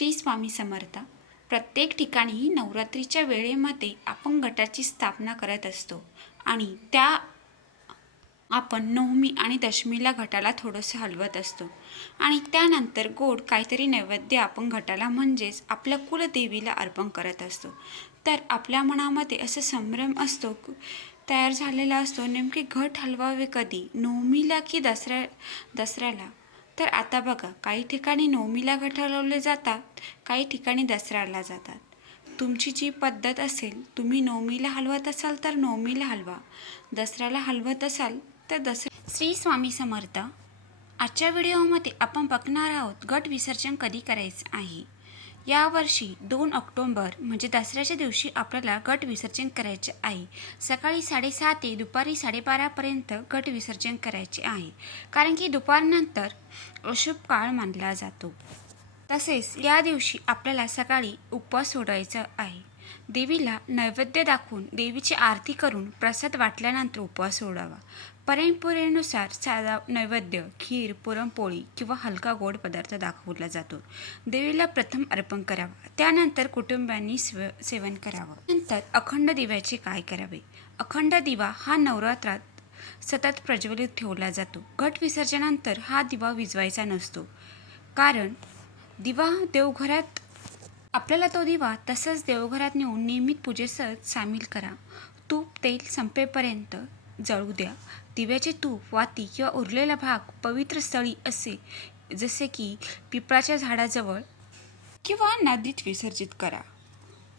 श्री स्वामी समर्थ. प्रत्येक ठिकाणी नवरात्रीच्या वेळेमध्ये आपण गटाची स्थापना करत असतो आणि त्या आपण नवमी आणि दशमीला घटाला थोडंसं हलवत असतो. आणि त्यानंतर गोड काहीतरी नैवेद्य आपण घटाला म्हणजेच आपल्या कुलदेवीला अर्पण करत असतो. तर आपल्या मनामध्ये असं संभ्रम असतो तयार झालेला असतो नेमके घट हलवावे कधी? नवमीला की दसऱ्या दसऱ्याला? तर आता बघा काही ठिकाणी नवमीला घट हलवले जातात काही ठिकाणी दसऱ्याला जातात. तुमची जी पद्धत असेल तुम्ही नवमीला हलवत असाल तर नवमीला हलवा. दसऱ्याला हलवत असाल तर दसरा श्री स्वामी समर्थ. आजच्या व्हिडिओमध्ये आपण बघणार आहोत गट विसर्जन कधी करायचं आहे? यावर्षी दोन ऑक्टोंबर म्हणजे दसऱ्याच्या दिवशी आपल्याला गट विसर्जन करायचे आहे. सकाळी साडेसहा ते दुपारी साडेबारापर्यंत गट विसर्जन करायचे आहे. कारण की दुपारनंतर अशुभ काळ मानला जातो. तसेच या दिवशी आपल्याला सकाळी उपवास सोडायचा आहे. देवीला नैवेद्य दाखवून देवीची आरती करून प्रसाद वाटल्यानंतर उपवास सोडावा. परंपरेनुसार साधा नैवेद्य खीर पुरणपोळी किंवा हलका गोड पदार्थ दाखवला जातो. देवीला प्रथम अर्पण करावा. त्यानंतर कुटुंबांनी स्व सेवन करावं. नंतर अखंड दिव्याचे काय करावे? अखंड दिवा हा नवरात्रात सतत प्रज्वलित ठेवला जातो. घट विसर्जनानंतर हा दिवा विजवायचा नसतो. कारण दिवा देवघरात आपल्याला तो दिवा तसंच देवघरात नेऊन नियमित पूजेसह सामील करा. तूप तेल संपेपर्यंत जळू द्या. दिव्याचे तूप वाती किंवा उरलेला भाग पवित्र स्थळी असे जसे की पिपळाच्या झाडाजवळ किंवा नदीत विसर्जित करा.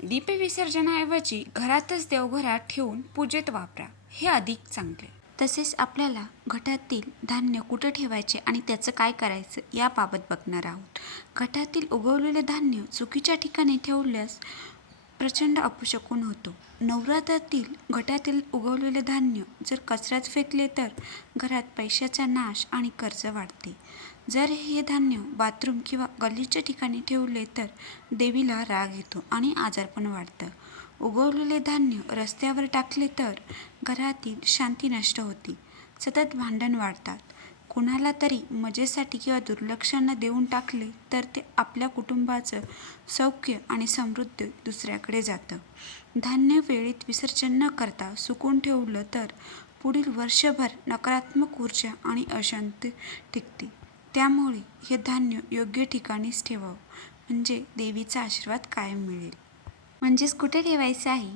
दीप विसर्जनाऐवजी घरातच देवघरात ठेवून पूजेत वापरा. हे अधिक चांगले. तसेच आपल्याला घटातील धान्य कुठं ठेवायचे आणि त्याचं काय करायचं याबाबत बघणार आहोत. घटातील उगवलेले धान्य चुकीच्या ठिकाणी ठेवल्यास प्रचंड अपशकून होतो. नवरात्रातील घटातील उगवलेले धान्य जर कचऱ्यात फेकले तर घरात पैशाचा नाश आणि कर्ज वाढते. जर हे धान्य बाथरूम किंवा गल्लीच्या ठिकाणी ठेवले तर देवीला राग येतो आणि आजारपण वाढतं. उगवलेले धान्य रस्त्यावर टाकले तर घरातील शांती नष्ट होते. सतत भांडण वाढतात. कुणाला तरी मजेसाठी किंवा दुर्लक्षानं देऊन टाकले तर ते आपल्या कुटुंबाचं सौख्य आणि समृद्ध दुसऱ्याकडे जातं. धान्य वेळेत विसर्जन न करता सुकून ठेवलं तर पुढील वर्षभर नकारात्मक ऊर्जा आणि अशांती टिकते. त्यामुळे हे धान्य योग्य ठिकाणीच ठेवावं. म्हणजे देवीचा आशीर्वाद कायम मिळेल. म्हणजेच कुठे ठेवायचं आहे.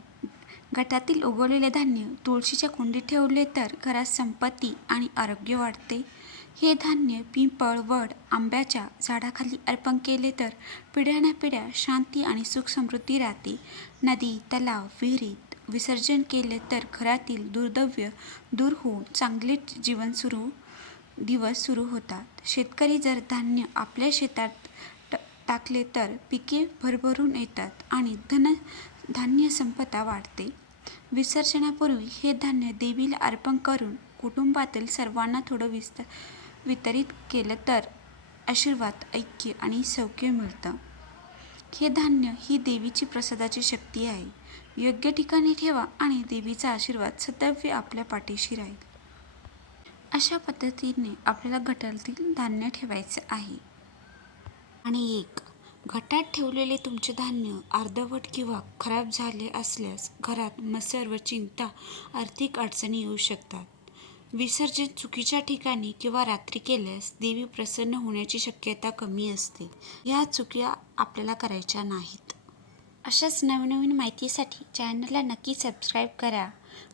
गटातील उगवलेले धान्य तुळशीच्या कुंडीत ठेवले तर घरात संपत्ती आणि आरोग्य वाढते. हे धान्य पिंपळ वड आंब्याच्या झाडाखाली अर्पण केले तर पिढ्यानपिढ्या शांती आणि सुख समृद्धी राहते. नदी तलाव विहिरीत विसर्जन केले तर घरातील दुर्दव्य दूर होऊन चांगले जीवन सुरू दिवस सुरू होतात. शेतकरी जर धान्य आपल्या शेतात टाकले तर पिके भरभरून येतात आणि धन धान्य संपदा वाढते. विसर्जनापूर्वी हे धान्य देवीला अर्पण करून कुटुंबातील सर्वांना थोडं विस्त वितरित केलं तर आशीर्वाद ऐक्य आणि सौख्य मिळतं. हे धान्य ही देवीची प्रसादाची शक्ती आहे. योग्य ठिकाणी ठेवा आणि देवीचा आशीर्वाद सदैव आपल्या पाठीशी राहील. अशा पद्धतीने आपल्याला घटातील धान्य ठेवायचं आहे. आणि एक घटात ठेवलेले तुमचे धान्य अर्धवट किंवा खराब झाले असल्यास घरात मसर व चिंता आर्थिक अडचणी येऊ शकतात. विसर्जन चुकीच्या ठिकाणी किंवा रात्री केल्यास देवी प्रसन्न होण्याची शक्यता कमी असते. या चुक्या आपल्याला करायच्या नाहीत. अशाच नवनवीन माहितीसाठी चॅनलला नक्की सबस्क्राईब करा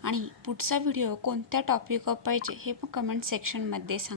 आणि पुढचा व्हिडिओ कोणत्या टॉपिकवर पाहिजे हे पण कमेंट सेक्शनमध्ये सांगा.